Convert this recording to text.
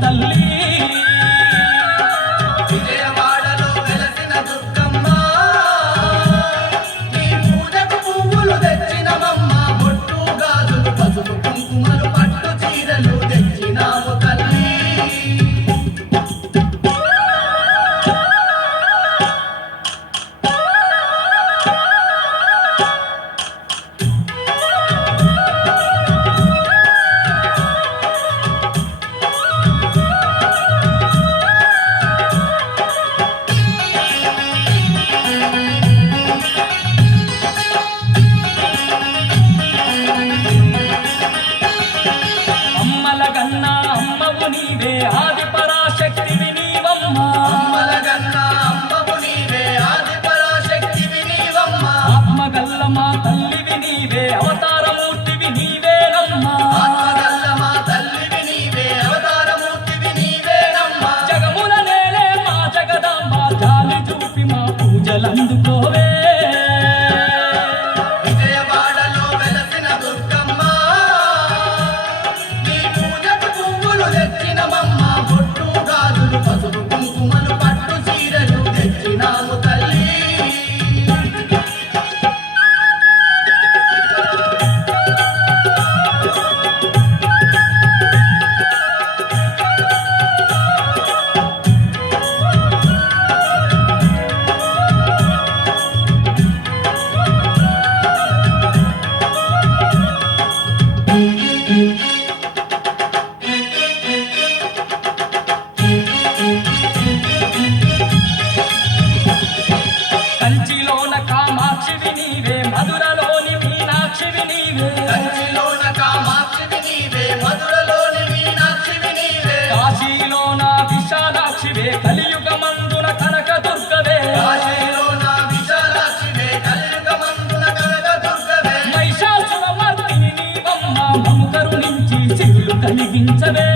తల్లి విజయవాడలో వెలసిన దుర్గమ్మ నీ పూజకు పువ్వులు తెచ్చినమమ్మ బొట్టు గాజులు పసుపు కుంకుమలు పట్టు చీరలు తెచ్చినాము తల్లి అమ్మల గన్నా అమ్మవు నీవే ఆది పరాశక్తివి నీవమ్మ అమ్మలగన్నా అమ్మవు నీవే ఆది పరాశక్తివి నీవమ్మ ఆత్మగల్ల మా తల్లివి నీవే అవతారమూర్తివి నీవేనమ్మా ఆత్మగల్ల మా తల్లివి నీవే అవతారమూర్తివి నీవేనమ్మ జగముల నేలే మా జగదాంబ జాలి చూపి మా పూజలందుకోవే విజయవాడలో వెలసిన దుర్గమ్మ నీ పూజకు పువ్వులు తెచ్చినమమ్మ బొట్టు గాజులు పసుపు కుంకుమలు పట్టు చీరలు తెచ్చినాము తల్లి కంచిలోన కామాక్షివి నీవే మధురలోని మీనాక్షివి నీవే కంచిలోన కామాక్షివి నీవే మధురలోని మీనాక్షివి నీవే కాశీలోన విశాలాక్షివే కలియుగమందున కనక దుర్గవే కాశీలోన విశాలాక్షివే కలియుగమందున కనకదుర్గవే మహిషాసుర మర్దిని నీవమ్మ మము కరుణించి సిరులు కలిగించవే